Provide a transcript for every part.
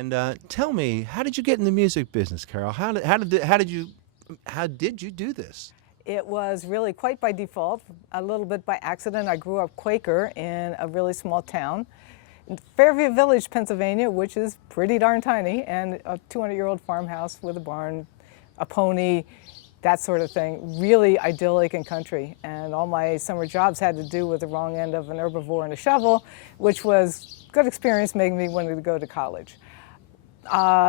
And tell me, how did you get in the music business, Carol? How did you do this? It was really quite by default, a little bit by accident. I grew up Quaker in a really small town, in Fairview Village, Pennsylvania, which is pretty darn tiny, and a 200-year-old farmhouse with a barn, a pony, that sort of thing. Really idyllic and country. And all my summer jobs had to do with the wrong end of an herbivore and a shovel, which was good experience, making me want to go to college.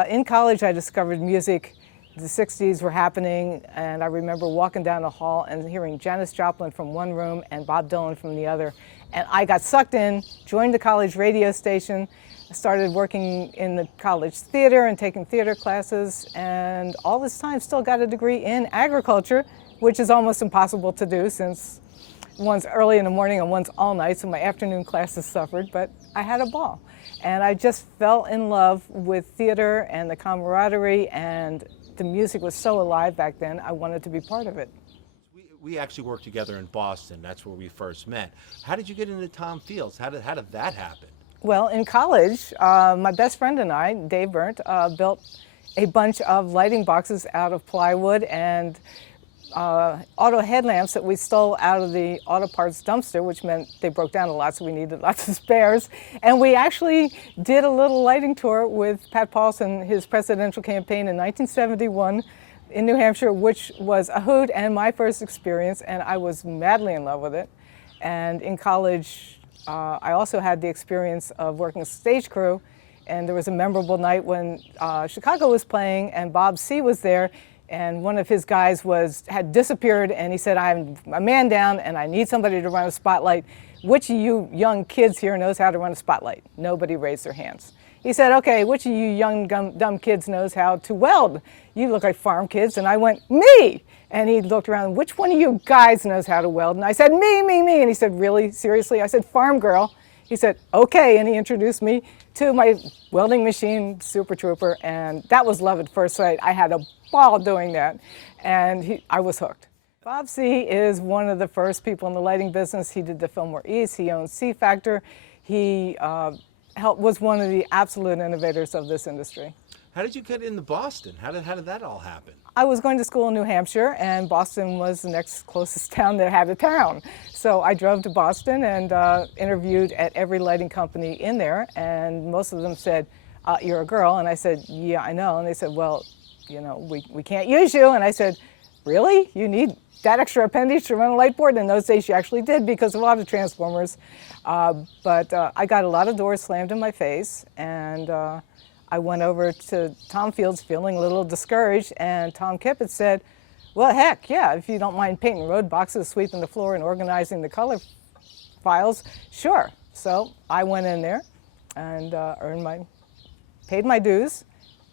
In college, I discovered music. The 60s were happening, and I remember walking down the hall and hearing Janis Joplin from one room and Bob Dylan from the other. And I got sucked in, joined the college radio station, started working in the college theater and taking theater classes, and all this time still got a degree in agriculture, which is almost impossible to do since one's early in the morning and one's all night, so my afternoon classes suffered, but I had a ball. And I just fell in love with theater and the camaraderie, and the music was so alive back then, I wanted to be part of it. We actually worked together in Boston. That's where we first met. How did you get into Tom Fields? How did that happen? Well, in college, my best friend and I, Dave Berndt, built a bunch of lighting boxes out of plywood and auto headlamps that we stole out of the auto parts dumpster, which meant they broke down a lot, so we needed lots of spares. And we actually did a little lighting tour with Pat Paulson, his presidential campaign in 1971 in New Hampshire, which was a hoot and my first experience, and I was madly in love with it. And in college, I also had the experience of working a stage crew, and there was a memorable night when Chicago was playing and Bob C. was there, and one of his guys had disappeared, and he said, "I'm a man down and I need somebody to run a spotlight. Which of you young kids here knows how to run a spotlight?" Nobody raised their hands. He said, "Okay, which of you young dumb kids knows how to weld? You look like farm kids." And I went, "Me!" And he looked around, "Which one of you guys knows how to weld?" And I said, "Me, me, me." And he said, "Really? Seriously?" I said, "Farm girl." He said, "Okay." And he introduced me to my welding machine, Super Trooper, and that was love at first sight. I had a ball doing that, and I was hooked. Bob C. is one of the first people in the lighting business. He did the Fillmore East. He owns C Factor. He was one of the absolute innovators of this industry. How did you get into Boston? How did that all happen? I was going to school in New Hampshire, and Boston was the next closest town that had a town. So I drove to Boston and interviewed at every lighting company in there, and most of them said, "You're a girl." And I said, "Yeah, I know." And they said, "Well, we can't use you." And I said, "Really? You need that extra appendage to run a light board?" And in those days you actually did, because of a lot of transformers. But I got a lot of doors slammed in my face, and I went over to Tom Fields feeling a little discouraged, and Tom Kippett said, "Well, heck, yeah, if you don't mind painting road boxes, sweeping the floor, and organizing the color files, sure." So I went in there and paid my dues,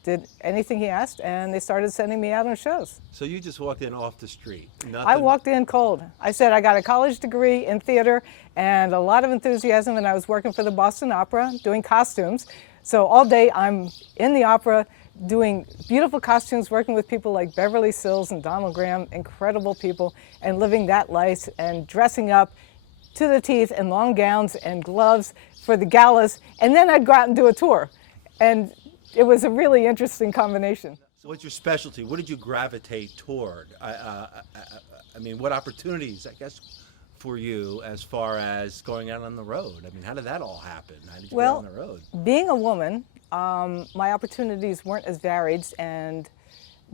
did anything he asked, and they started sending me out on shows. So you just walked in off the street? I walked in cold. I said I got a college degree in theater and a lot of enthusiasm, and I was working for the Boston Opera doing costumes. So all day I'm in the opera doing beautiful costumes, working with people like Beverly Sills and Donald Graham, incredible people, and living that life and dressing up to the teeth in long gowns and gloves for the galas. And then I'd go out and do a tour. And it was a really interesting combination. So what's your specialty? What did you gravitate toward? I mean, what opportunities, I guess, for you as far as going out on the road? I mean, how did that all happen? How did you get on the road? Being a woman, my opportunities weren't as varied, and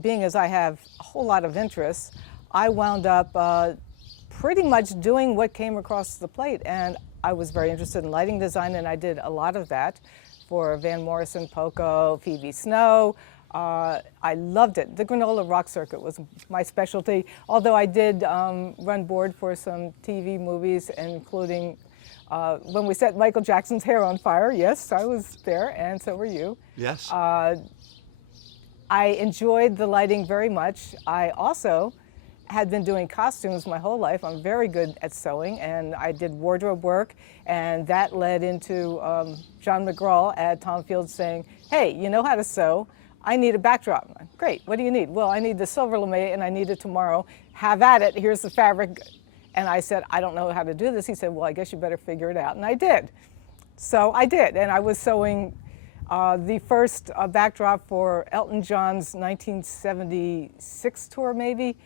being as I have a whole lot of interests, I wound up pretty much doing what came across the plate. And I was very interested in lighting design, and I did a lot of that for Van Morrison, Poco, Phoebe Snow. I loved it. The Granola Rock Circuit was my specialty, although I did run board for some TV movies, including when we set Michael Jackson's hair on fire. Yes, I was there, and so were you. Yes. I enjoyed the lighting very much. I also had been doing costumes my whole life. I'm very good at sewing, and I did wardrobe work, and that led into John McGraw at Tom Fields saying, "Hey, you know how to sew. I need a backdrop." "Great, what do you need?" "Well, I need the silver lame, and I need it tomorrow." "Have at it, here's the fabric." And I said, "I don't know how to do this." He said, "Well, I guess you better figure it out." And I did. So I did, and I was sewing The first backdrop for Elton John's 1976 tour, maybe,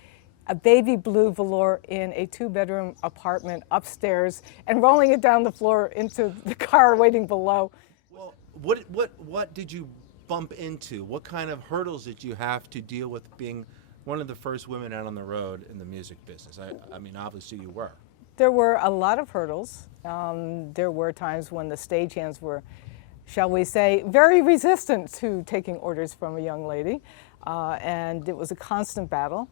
a baby blue velour in a 2-bedroom apartment upstairs and rolling it down the floor into the car waiting below. Well, what did you bump into? What kind of hurdles did you have to deal with being one of the first women out on the road in the music business? I mean, obviously you were. There were a lot of hurdles. There were times when the stagehands were, shall we say, very resistant to taking orders from a young lady, and it was a constant battle.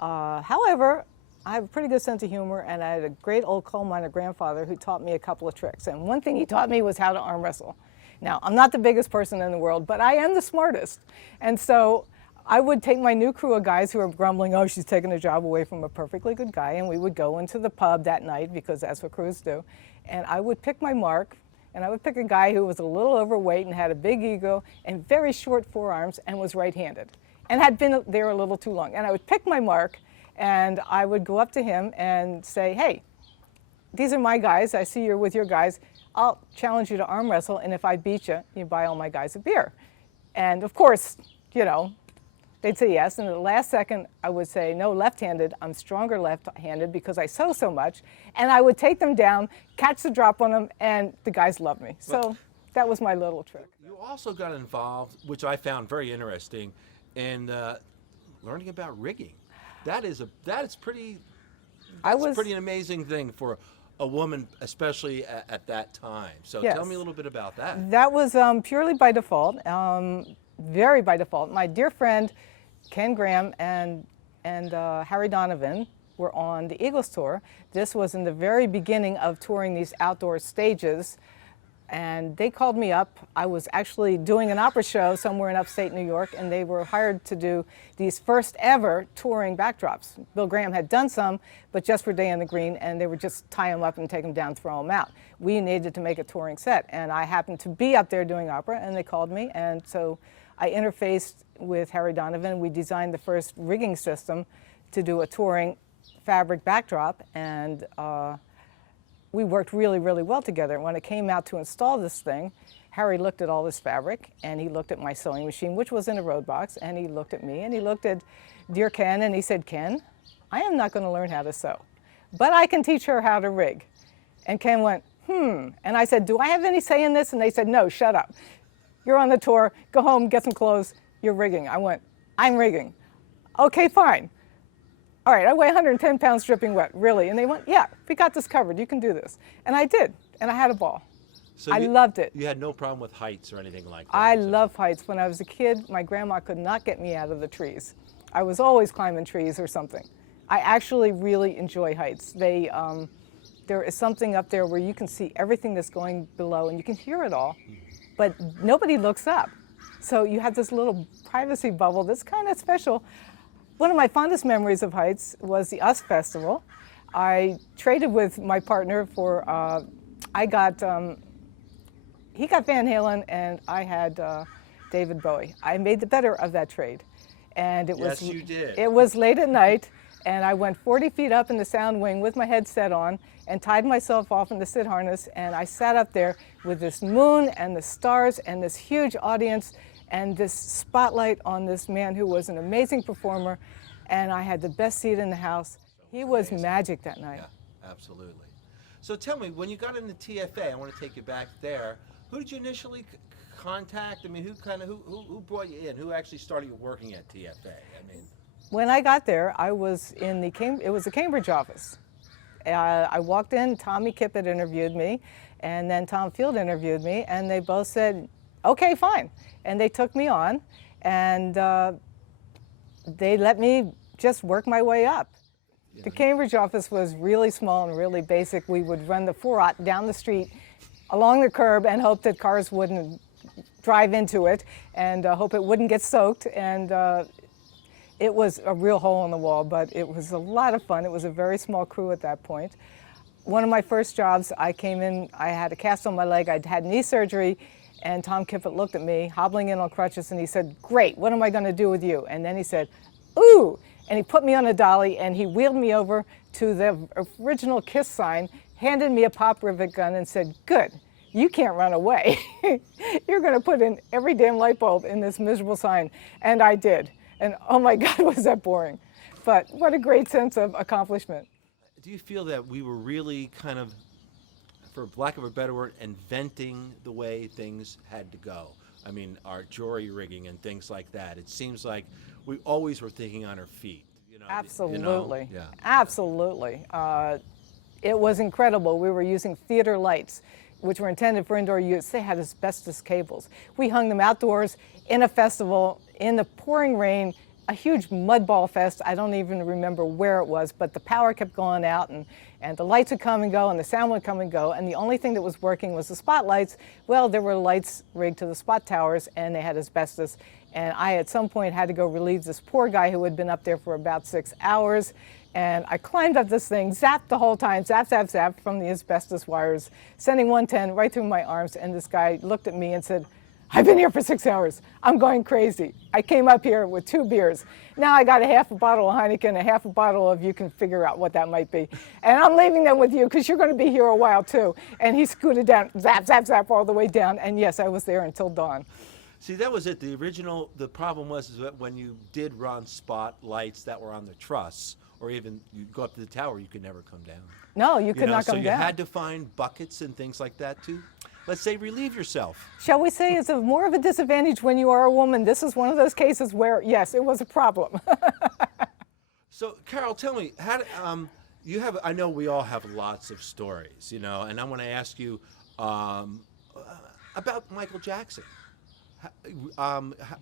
However, I have a pretty good sense of humor, and I had a great old coal miner grandfather who taught me a couple of tricks. And one thing he taught me was how to arm wrestle. Now, I'm not the biggest person in the world, but I am the smartest. And so I would take my new crew of guys who were grumbling, oh, she's taking a job away from a perfectly good guy, and we would go into the pub that night, because that's what crews do, and I would pick my mark, and I would pick a guy who was a little overweight and had a big ego and very short forearms and was right-handed and had been there a little too long. And I would pick my mark, and I would go up to him and say, hey, these are my guys. I see you're with your guys. I'll challenge you to arm wrestle, and if I beat you, you buy all my guys a beer. And of course, you know, they'd say yes, and at the last second, I would say, no, left-handed. I'm stronger left-handed because I sew so much. And I would take them down, catch the drop on them, and the guys loved me. So that was my little trick. You also got involved, which I found very interesting, in learning about rigging. That's pretty an amazing thing for a woman, especially at that time. So Yes. Tell me a little bit about that. That was purely by default, very by default. My dear friend Ken Graham and Harry Donovan were on the Eagles tour. This was in the very beginning of touring these outdoor stages, and they called me up. I was actually doing an opera show somewhere in upstate New York, and they were hired to do these first ever touring backdrops. Bill Graham had done some, but just for Day in the Green, and they would just tie them up and take them down, throw them out. We needed to make a touring set, and I happened to be up there doing opera, and they called me, and so I interfaced with Harry Donovan. We designed the first rigging system to do a touring fabric backdrop, and we worked really, really well together. When it came out to install this thing, Harry looked at all this fabric, and he looked at my sewing machine, which was in a road box, and he looked at me, and he looked at dear Ken, and he said, Ken, I am not going to learn how to sew, but I can teach her how to rig. And Ken went, and I said, do I have any say in this? And they said, no, shut up. You're on the tour, go home, get some clothes, you're rigging. I went, I'm rigging. Okay, fine. All right, I weigh 110 pounds dripping wet, really? And they went, yeah, we got this covered, you can do this. And I did, and I had a ball. So I loved it. You had no problem with heights or anything like that? I love heights. When I was a kid, my grandma could not get me out of the trees. I was always climbing trees or something. I actually really enjoy heights. There is something up there where you can see everything that's going below, and you can hear it all, but nobody looks up. So you have this little privacy bubble that's kind of special. One of my fondest memories of heights was the US Festival. I traded with my partner for, he got Van Halen and I had David Bowie. I made the better of that trade. And it was, yes, you did. It was late at night, and I went 40 feet up in the sound wing with my headset on and tied myself off in the sit harness, and I sat up there with this moon and the stars and this huge audience and this spotlight on this man who was an amazing performer, and I had the best seat in the house. He was magic that night. Yeah, absolutely. So tell me, when you got into TFA, I want to take you back there. Who did you initially contact? I mean, who brought you in? Who actually started you working at TFA? I mean, when I got there, I was in it was the Cambridge office. I walked in, Tommy Kippett interviewed me, and then Tom Field interviewed me, and they both said, okay, fine. And they took me on, and they let me just work my way up. The Cambridge office was really small and really basic. We would run the 4-aught down the street along the curb and hope that cars wouldn't drive into it, and hope it wouldn't get soaked. And it was a real hole in the wall, but it was a lot of fun. It was a very small crew at that point. One of my first jobs, I came in, I had a cast on my leg, I'd had knee surgery, and Tom Kippett looked at me, hobbling in on crutches, and he said, great, what am I going to do with you? And then he said, ooh, and he put me on a dolly, and he wheeled me over to the original KISS sign, handed me a pop rivet gun, and said, good, you can't run away. You're going to put in every damn light bulb in this miserable sign. And I did. And oh my God, was that boring. But what a great sense of accomplishment. Do you feel that we were really kind of, for lack of a better word, inventing the way things had to go? I mean, our jury rigging and things like that. It seems like we always were thinking on our feet. Absolutely. Yeah. Absolutely. It was incredible. We were using theater lights, which were intended for indoor use. They had asbestos cables. We hung them outdoors in a festival in the pouring rain, a huge mud ball fest. I don't even remember where it was, but the power kept going out, and the lights would come and go, and the sound would come and go, and the only thing that was working was the spotlights. Well, there were lights rigged to the spot towers, and they had asbestos, and I at some point had to go relieve this poor guy who had been up there for about 6 hours, and I climbed up this thing, zapped the whole time, zap, zap, zap from the asbestos wires, sending 110 right through my arms, and this guy looked at me and said, I've been here for 6 hours. I'm going crazy. I came up here with 2 beers. Now I got a half a bottle of Heineken, a half a bottle of, you can figure out what that might be. And I'm leaving them with you because you're going to be here a while too. And he scooted down, zap, zap, zap, all the way down. And yes, I was there until dawn. See, that was it. The problem was is that when you did run spotlights that were on the truss, or even you go up to the tower, you could never come down. No, you could not so come you down. had to find buckets and things like that to, let's say, relieve yourself. Shall we say it's more of a disadvantage when you are a woman? This is one of those cases where, yes, it was a problem. So, Carol, tell me, how you have? I know we all have lots of stories, and I want to ask you about Michael Jackson.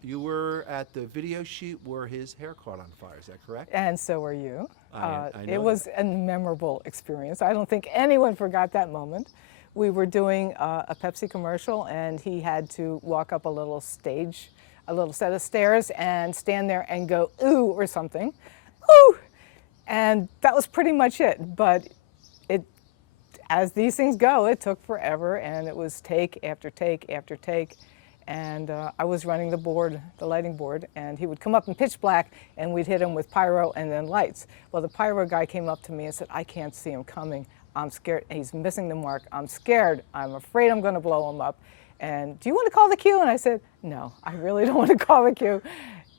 You were at the video shoot where his hair caught on fire. Is that correct? And so were you. I know it was a memorable experience. I don't think anyone forgot that moment. We were doing a Pepsi commercial, and he had to walk up a little stage, a little set of stairs, and stand there and go, ooh, or something. Ooh! And that was pretty much it. But as these things go, it took forever, and it was take after take after take. And I was running the board, the lighting board, and he would come up in pitch black, and we'd hit him with pyro and then lights. Well, the pyro guy came up to me and said, I can't see him coming. I'm scared. He's missing the mark. I'm scared. I'm afraid I'm going to blow him up. And do you want to call the queue? And I said, no, I really don't want to call the queue.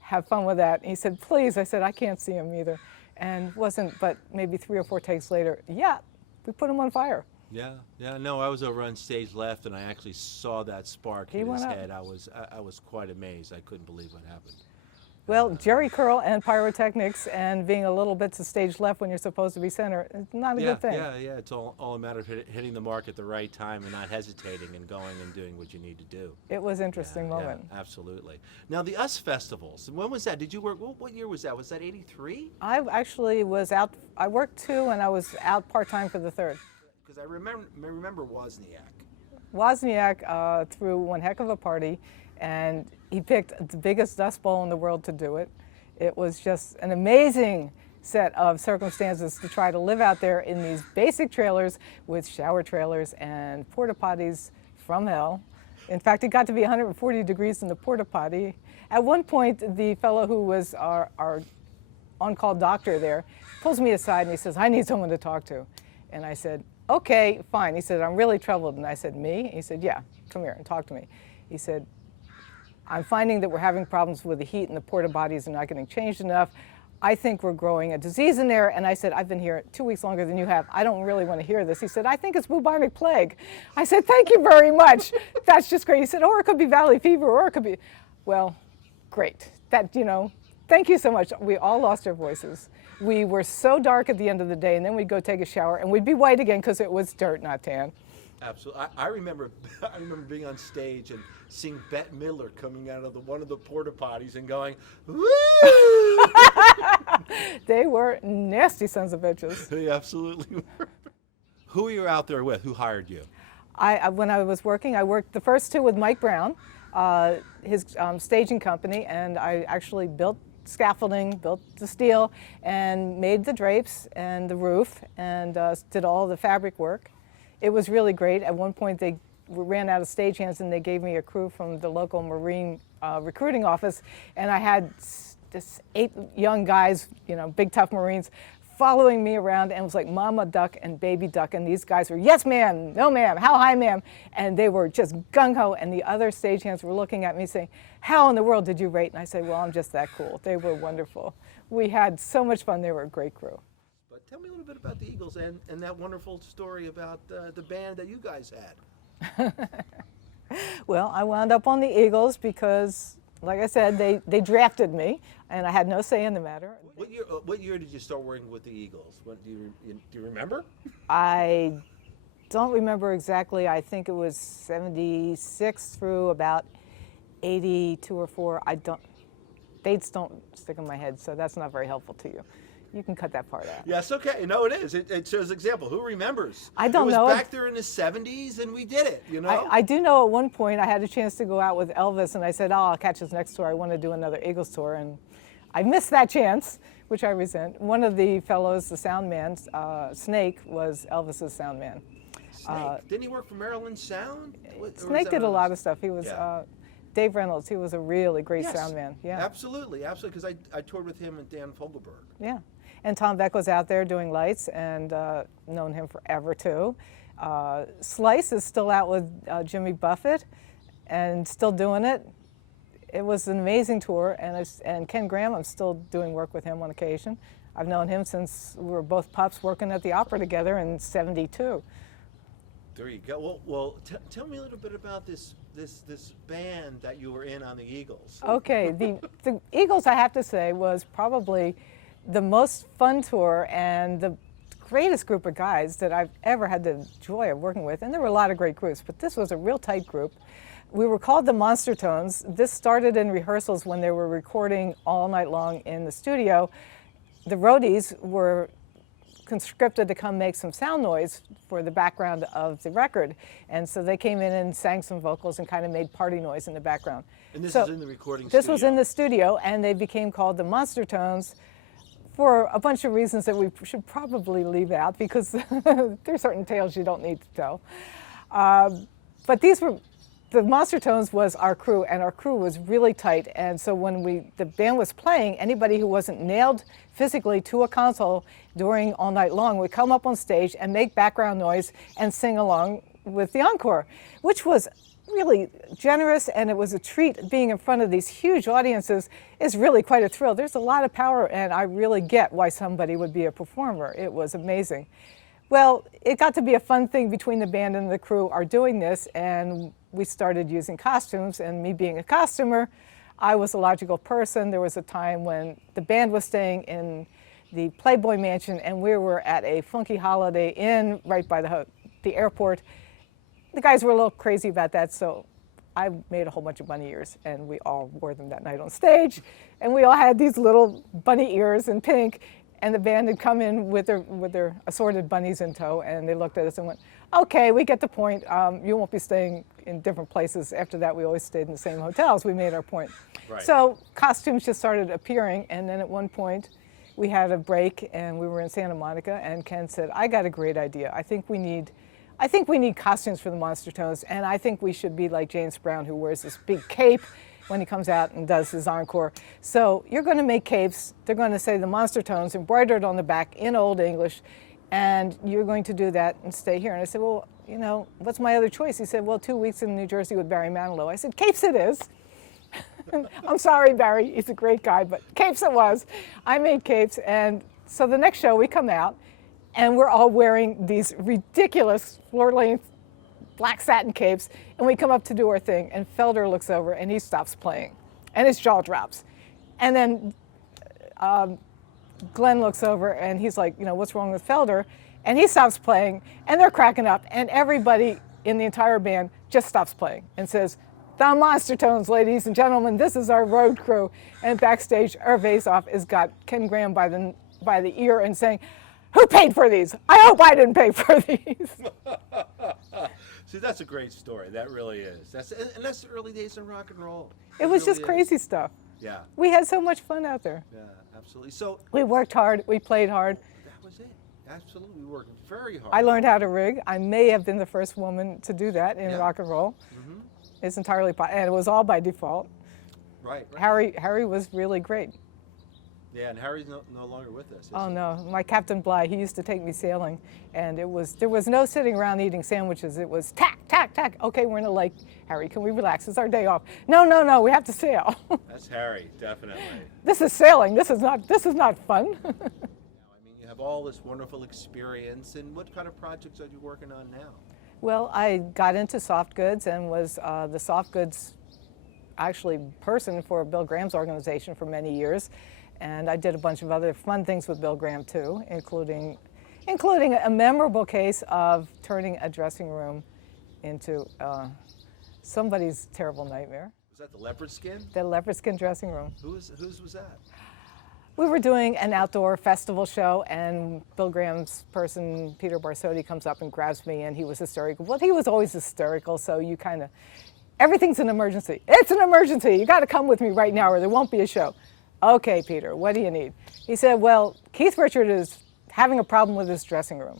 Have fun with that. And he said, please. I said, I can't see him either. And wasn't, but maybe 3 or 4 takes later, yeah, we put him on fire. Yeah. No, I was over on stage left, and I actually saw that spark hit his head. I was quite amazed. I couldn't believe what happened. Well, Jerry curl and pyrotechnics and being a little bit to stage left when you're supposed to be center, it's not a good thing. Yeah. It's all a matter of hitting the mark at the right time and not hesitating and going and doing what you need to do. It was an interesting moment. Yeah, absolutely. Now, the US festivals, when was that? Did you work, what year was that? Was that 83? I actually was out, I worked 2 and I was out part-time for the 3rd. Because I remember Wozniak. Wozniak threw one heck of a party, and he picked the biggest dust bowl in the world to do it. It was just an amazing set of circumstances to try to live out there in these basic trailers with shower trailers and porta potties from hell. In fact, it got to be 140 degrees in the porta potty. At one point, the fellow who was our on-call doctor there pulls me aside and he says, I need someone to talk to. And I said, okay, fine. He said, I'm really troubled. And I said, me? He said, yeah, come here and talk to me. He said, I'm finding that we're having problems with the heat and the porta potties are not getting changed enough. I think we're growing a disease in there. And I said, I've been here 2 weeks longer than you have. I don't really want to hear this. He said, I think it's bubonic plague. I said, thank you very much. That's just great. He said, or it could be valley fever, or it could be, well, great. That, thank you so much. We all lost our voices. We were so dark at the end of the day, and then we'd go take a shower, and we'd be white again because it was dirt, not tan. Absolutely. I remember being on stage and seeing Bette Midler coming out of one of the porta potties and going, woo! They were nasty sons of bitches. They absolutely were. Who were you out there with? Who hired you? When I was working, I worked the first 2 with Mike Brown, his staging company, and I actually built scaffolding, built the steel, and made the drapes and the roof, and did all the fabric work. It was really great. At one point, they ran out of stagehands, and they gave me a crew from the local Marine recruiting office, and I had this 8 young guys, big tough Marines, following me around, and it was like Mama Duck and Baby Duck, and these guys were, yes ma'am, no ma'am, how high ma'am, and they were just gung-ho, and the other stagehands were looking at me saying, how in the world did you rate? And I said, well, I'm just that cool. They were wonderful. We had so much fun. They were a great crew. But tell me a little bit about the Eagles and that wonderful story about the band that you guys had. Well, I wound up on the Eagles because, like I said, they drafted me, and I had no say in the matter. What year did you start working with the Eagles? Do you remember? I don't remember exactly. I think it was 76 through about 82 or 4. Dates don't stick in my head, so that's not very helpful to you. You can cut that part out. Yes, okay. No, it is. It shows example. Who remembers? I don't know. It was back there in the 70s, and we did it, you know? I do know at one point I had a chance to go out with Elvis, and I said, oh, I'll catch his next tour. I want to do another Eagles tour, and I missed that chance, which I resent. One of the fellows, the sound man, Snake, was Elvis's sound man. Snake? Didn't he work for Maryland Sound? Snake did a lot of stuff. He was Dave Reynolds. He was a really great sound man. Yeah, absolutely, because I toured with him and Dan Fogelberg. Yeah, and Tom Beck was out there doing lights, and known him forever too. Slice is still out with Jimmy Buffett, and still doing it. It was an amazing tour, and Ken Graham, I'm still doing work with him on occasion. I've known him since we were both pups working at the opera together in '72. There you go. Well, tell me a little bit about this band that you were in on the Eagles. Okay, the Eagles, I have to say, was probably the most fun tour and the greatest group of guys that I've ever had the joy of working with. And there were a lot of great groups, but this was a real tight group. We were called the Monster Tones. This started in rehearsals when they were recording all night long in the studio. The roadies were conscripted to come make some sound noise for the background of the record. And so they came in and sang some vocals and kind of made party noise in the background. And this is in the recording studio? This studio? was in the studio, and they became called the Monster Tones for a bunch of reasons that we should probably leave out, because there's certain tales you don't need to tell. But the Monster Tones was our crew, and our crew was really tight. And so when the band was playing, anybody who wasn't nailed physically to a console during all night long would come up on stage and make background noise and sing along with the encore, which was really generous, and it was a treat. Being in front of these huge audiences is really quite a thrill. There's a lot of power, and I really get why somebody would be a performer. It was amazing. Well, it got to be a fun thing between the band and the crew are doing this, and we started using costumes, and me being a costumer, I was a logical person. There was a time when the band was staying in the Playboy Mansion, and we were at a funky Holiday Inn right by the airport. The guys were a little crazy about that, so I made a whole bunch of bunny ears, and we all wore them that night on stage, and we all had these little bunny ears in pink. And the band had come in with their assorted bunnies in tow, and they looked at us and went, okay, we get the point. You won't be staying in different places. After that, we always stayed in the same hotels. We made our point. Right. So costumes just started appearing, and then at one point, we had a break, and we were in Santa Monica, and Ken said, I got a great idea. I think we need costumes for the Monster Tones, and I think we should be like James Brown, who wears this big cape when he comes out and does his encore. So you're going to make capes. They're going to say the Monster Tones embroidered on the back in Old English, and you're going to do that and stay here. And I said, well, you know, what's my other choice? He said, well, 2 weeks in New Jersey with Barry Manilow. I said, capes it is. I'm sorry, Barry, he's a great guy, but capes it was. I made capes, and so the next show we come out, and we're all wearing these ridiculous floor-length black satin capes, and we come up to do our thing, and Felder looks over and he stops playing, and his jaw drops. And then Glenn looks over and he's like, you know, what's wrong with Felder? And he stops playing, and they're cracking up, and everybody in the entire band just stops playing and says, the Monster Tones, ladies and gentlemen, this is our road crew. And backstage, Irv Azoff has got Ken Graham by the ear and saying, who paid for these? I hope I didn't pay for these. See, that's a great story. That really is. That's the early days of rock and roll. It was just crazy stuff. Yeah. We had so much fun out there. Yeah, absolutely. So we worked hard. We played hard. That was it. Absolutely, we worked very hard. I learned how to rig. I may have been the first woman to do that in rock and roll. Mm-hmm. It's entirely, and it was all by default. Right. Harry was really great. Yeah, and Harry's no longer with us. Is Oh he? no, my Captain Bligh, he used to take me sailing, and there was no sitting around eating sandwiches. It was tack, tack, tack. Okay, we're in a lake. Harry, can we relax? It's our day off. No, no, no, we have to sail. That's Harry, definitely. This is sailing. This is not fun. Now, I mean, you have all this wonderful experience, and what kind of projects are you working on now? Well, I got into soft goods and was the soft goods actually person for Bill Graham's organization for many years. And I did a bunch of other fun things with Bill Graham too, including a memorable case of turning a dressing room into somebody's terrible nightmare. Was that the leopard skin? The leopard skin dressing room. Whose was that? We were doing an outdoor festival show, and Bill Graham's person, Peter Barsotti, comes up and grabs me, and he was hysterical. Well, he was always hysterical, so you kind of, everything's an emergency. It's an emergency. You got to come with me right now, or there won't be a show. Okay, Peter, what do you need? He said, well, Keith Richard is having a problem with his dressing room.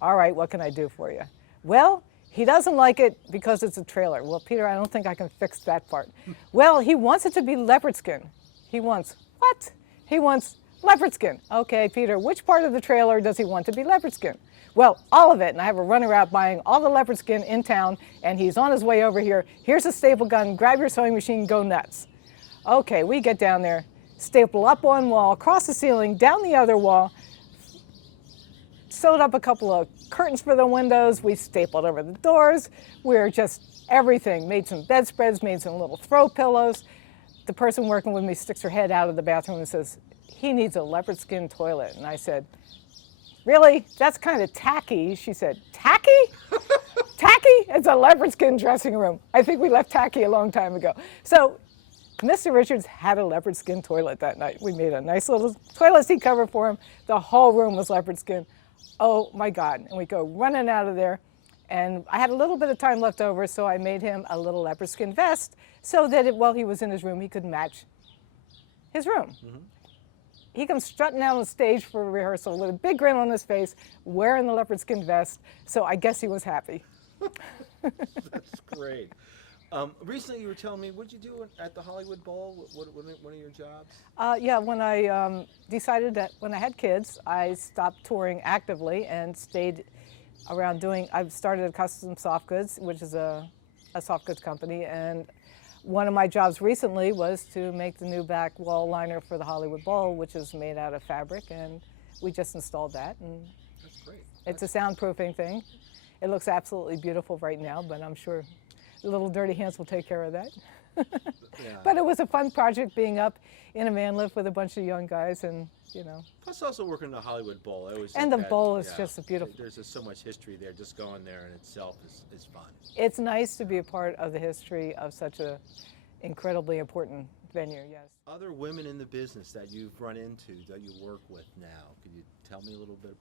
All right, what can I do for you? Well, he doesn't like it because it's a trailer. Well, Peter, I don't think I can fix that part. Well, he wants it to be leopard skin. He wants, what? He wants leopard skin. Okay, Peter, which part of the trailer does he want to be leopard skin? Well, all of it, and I have a runner out buying all the leopard skin in town, and he's on his way over here. Here's a staple gun, grab your sewing machine, go nuts. Okay, we get down there. Staple up one wall, across the ceiling, down the other wall, sewed up a couple of curtains for the windows, we stapled over the doors, we're just everything, made some bedspreads, made some little throw pillows. The person working with me sticks her head out of the bathroom and says, he needs a leopard skin toilet. And I said, really? That's kind of tacky. She said, tacky? Tacky? It's a leopard skin dressing room. I think we left tacky a long time ago. So Mr. Richards had a leopard skin toilet that night. We made a nice little toilet seat cover for him. The whole room was leopard skin. Oh my God. And we go running out of there. And I had a little bit of time left over, so I made him a little leopard skin vest so that while he was in his room, he could match his room. Mm-hmm. He comes strutting out on stage for a rehearsal with a big grin on his face, wearing the leopard skin vest. So I guess he was happy. That's great. Recently, you were telling me, what did you do at the Hollywood Bowl? What one of your jobs? Yeah, when I decided that when I had kids, I stopped touring actively and stayed around doing, I've started a Custom Soft Goods, which is a soft goods company, and one of my jobs recently was to make the new back wall liner for the Hollywood Bowl, which is made out of fabric, and we just installed that. And that's great. It's a soundproofing thing. It looks absolutely beautiful right now, but I'm sure the little dirty hands will take care of that. Yeah. But it was a fun project being up in a van lift with a bunch of young guys, and you know. Plus, also working the Hollywood Bowl. I always and think the that, bowl is yeah, just a beautiful. There's just so much history there. Just going there in itself is fun. It's nice to be a part of the history of such a incredibly important venue. Yes. Other women in the business that you've run into, that you work with now, could you tell me a little bit?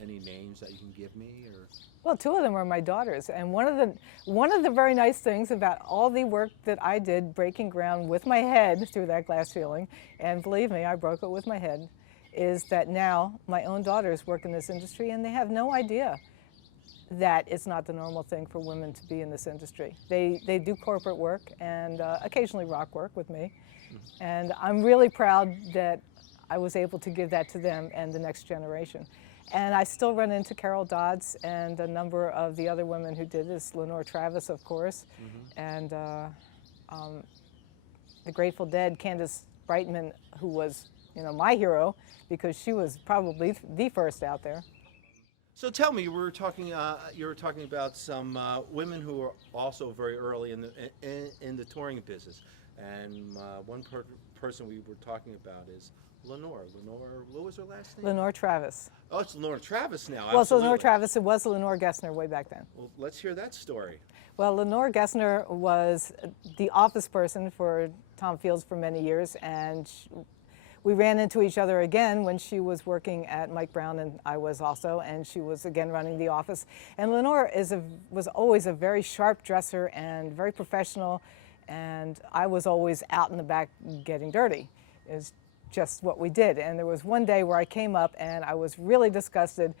Any names that you can give me, or? Well, two of them are my daughters, and one of the very nice things about all the work that I did breaking ground with my head through that glass ceiling, and believe me, I broke it with my head, is that now my own daughters work in this industry, and they have no idea that it's not the normal thing for women to be in this industry. They do corporate work and occasionally rock work with me, and I'm really proud that I was able to give that to them and the next generation. And I still run into Carol Dodds and a number of the other women who did this, Lenore Travis, of course, and the Grateful Dead, Candace Brightman, who was, you know, my hero because she was probably the first out there. So tell me, you were talking about some women who were also very early in the touring business, and one person we were talking about is Lenore, what was her last name? Lenore Travis. Oh, it's Lenore Travis now. Well, absolutely. it's Lenore Travis. It was Lenore Gessner way back then. Well, let's hear that story. Well, Lenore Gessner was the office person for Tom Fields for many years, and we ran into each other again when she was working at Mike Brown, and I was also, and she was again running the office. And Lenore was always a very sharp dresser and very professional, and I was always out in the back getting dirty. It was just what we did. And there was one day where I came up and I was really disgusted.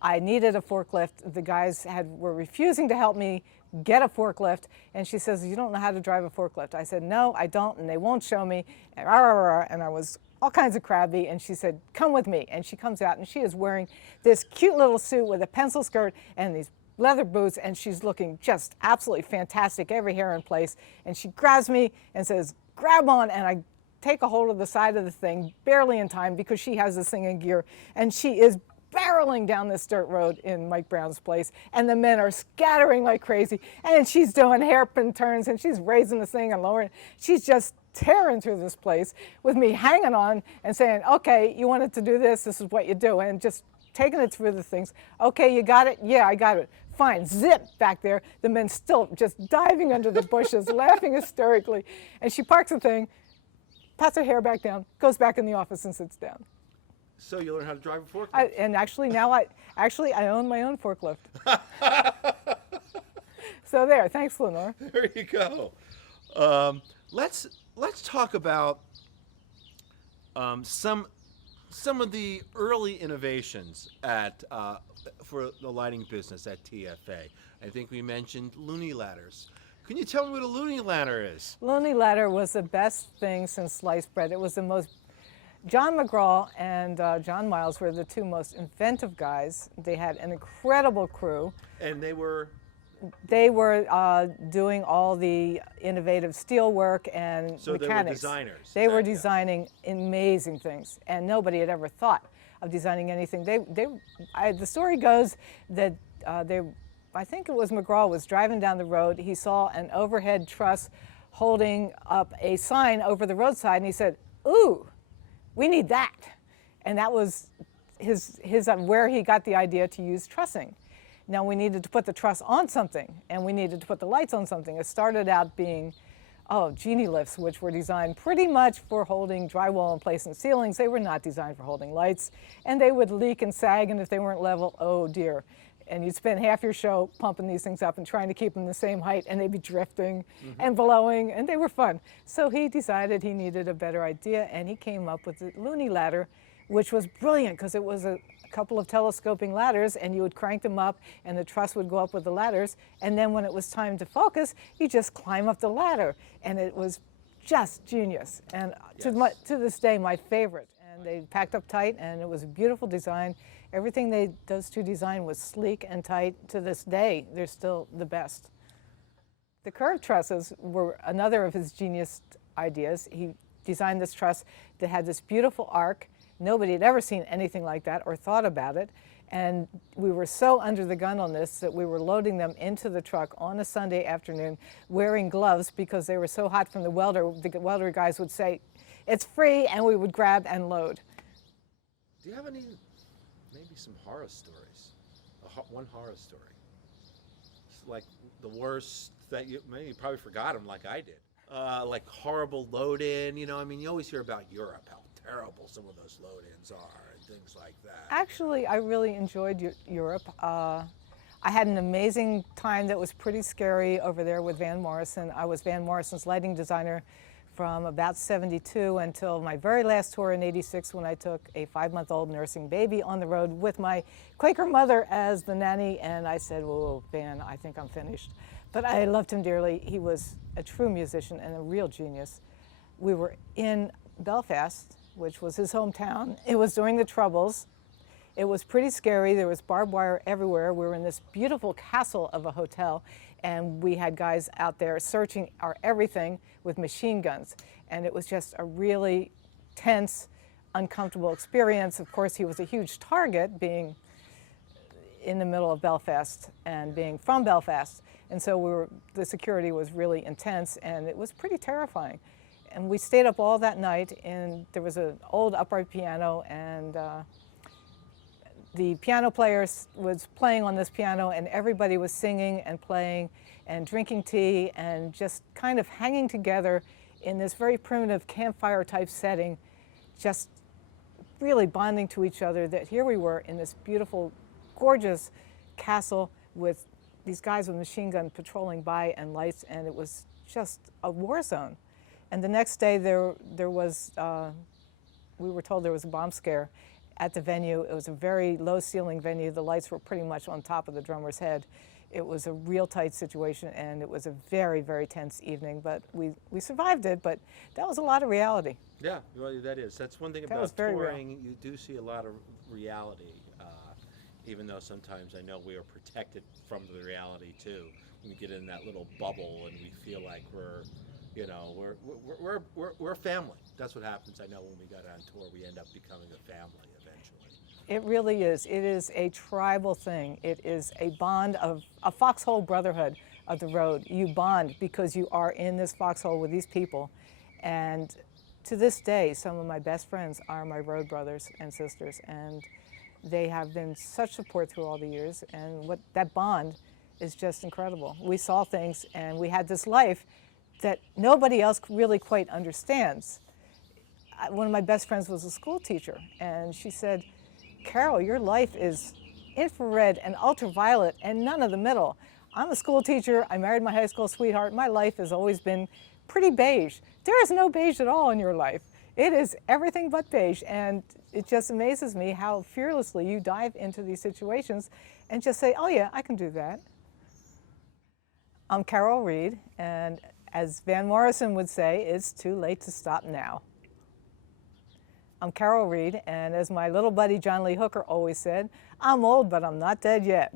I needed a forklift. The guys were refusing to help me get a forklift. And she says, you don't know how to drive a forklift. I said, no, I don't, and they won't show me. And I was all kinds of crabby, and she said, come with me. And she comes out, and she is wearing this cute little suit with a pencil skirt and these leather boots, and she's looking just absolutely fantastic, every hair in place. And she grabs me and says, grab on, and I take a hold of the side of the thing, barely in time because she has this thing in gear, and she is barreling down this dirt road in Mike Brown's place, and the men are scattering like crazy, and she's doing hairpin turns, and she's raising this thing and lowering. She's just tearing through this place with me hanging on and saying, okay, you wanted to do this is what you do, and just taking it through the things. Okay, you got it? Yeah, I got it. Fine, zip back there. The men still just diving under the bushes, laughing hysterically, and she parks the thing, puts her hair back down, goes back in the office and sits down. So you learn how to drive a forklift? And actually now I own my own forklift. So there, thanks, Lenore. There you go. Let's talk about some of the early innovations for the lighting business at TFA. I think we mentioned Looney ladders. Can you tell me what a Looney ladder is? Looney ladder was the best thing since sliced bread. It was the most. John McGraw and John Miles were the two most inventive guys. They had an incredible crew. And they were? They were doing all the innovative steel work and mechanics. So they were designers. They were designing amazing things, and nobody had ever thought of designing anything. The story goes that I think it was McGraw was driving down the road. He saw an overhead truss holding up a sign over the roadside, and he said, "Ooh, we need that." And that was his where he got the idea to use trussing. Now we needed to put the truss on something, and we needed to put the lights on something. It started out being, genie lifts, which were designed pretty much for holding drywall in place and ceilings. They were not designed for holding lights, and they would leak and sag, and if they weren't level, oh dear. And you'd spend half your show pumping these things up and trying to keep them the same height, and they'd be drifting and blowing, and they were fun. So he decided he needed a better idea, and he came up with the Looney ladder, which was brilliant because it was a couple of telescoping ladders, and you would crank them up, and the truss would go up with the ladders, and then when it was time to focus, you just climb up the ladder, and it was just genius. And Yes. to this day, my favorite. And they packed up tight, and it was a beautiful design. Everything those two designed was sleek and tight. To this day, they're still the best. The curved trusses were another of his genius ideas. He designed this truss that had this beautiful arc. Nobody had ever seen anything like that or thought about it. And we were so under the gun on this that we were loading them into the truck on a Sunday afternoon wearing gloves because they were so hot from the welder. The welder guys would say, "It's free," and we would grab and load. Do you have maybe some horror stories? One horror story. It's like the worst that you probably forgot them like I did. Like horrible load-in, you always hear about Europe, how terrible some of those load-ins are and things like that. Actually, I really enjoyed Europe. I had an amazing time that was pretty scary over there with Van Morrison. I was Van Morrison's lighting designer from about 72 until my very last tour in 86 when I took a 5-month-old nursing baby on the road with my Quaker mother as the nanny, and I said, "Whoa, Van, I think I'm finished." But I loved him dearly. He was a true musician and a real genius. We were in Belfast, which was his hometown. It was during the Troubles. It was pretty scary. There was barbed wire everywhere. We were in this beautiful castle of a hotel, and we had guys out there searching our everything with machine guns. And it was just a really tense, uncomfortable experience. Of course, he was a huge target, being in the middle of Belfast and being from Belfast. And so the security was really intense, and it was pretty terrifying. And we stayed up all that night, and there was an old upright piano, and the piano player was playing on this piano, and everybody was singing and playing and drinking tea and just kind of hanging together in this very primitive campfire type setting, just really bonding to each other. That here we were in this beautiful, gorgeous castle with these guys with machine gun patrolling by and lights, and it was just a war zone. And the next day we were told there was a bomb scare at the venue. It was a very low ceiling venue. The lights were pretty much on top of the drummer's head. It was a real tight situation, and it was a very, very tense evening, but we survived it, but that was a lot of reality. Yeah, well, that is. That's one thing That about was very real. touring. You do see a lot of reality, even though sometimes I know we are protected from the reality too. When we get in that little bubble and we feel like we're a family. That's what happens. I know when we got on tour, we end up becoming a family eventually. It really is. It is a tribal thing. It is a bond of a foxhole brotherhood of the road. You bond because you are in this foxhole with these people. And to this day, some of my best friends are my road brothers and sisters. And they have been such support through all the years. And what that bond is just incredible. We saw things and we had this life that nobody else really quite understands. One of my best friends was a school teacher, and she said, Carol, your life is infrared and ultraviolet and none of the middle. I'm a school teacher. I married my high school sweetheart. My life has always been pretty beige. There is no beige at all in your life. It is everything but beige, and it just amazes me how fearlessly you dive into these situations and just say, oh yeah, I can do that. I'm Carol Reed, and as Van Morrison would say, it's too late to stop now. I'm Carol Reed, and as my little buddy John Lee Hooker always said, I'm old, but I'm not dead yet.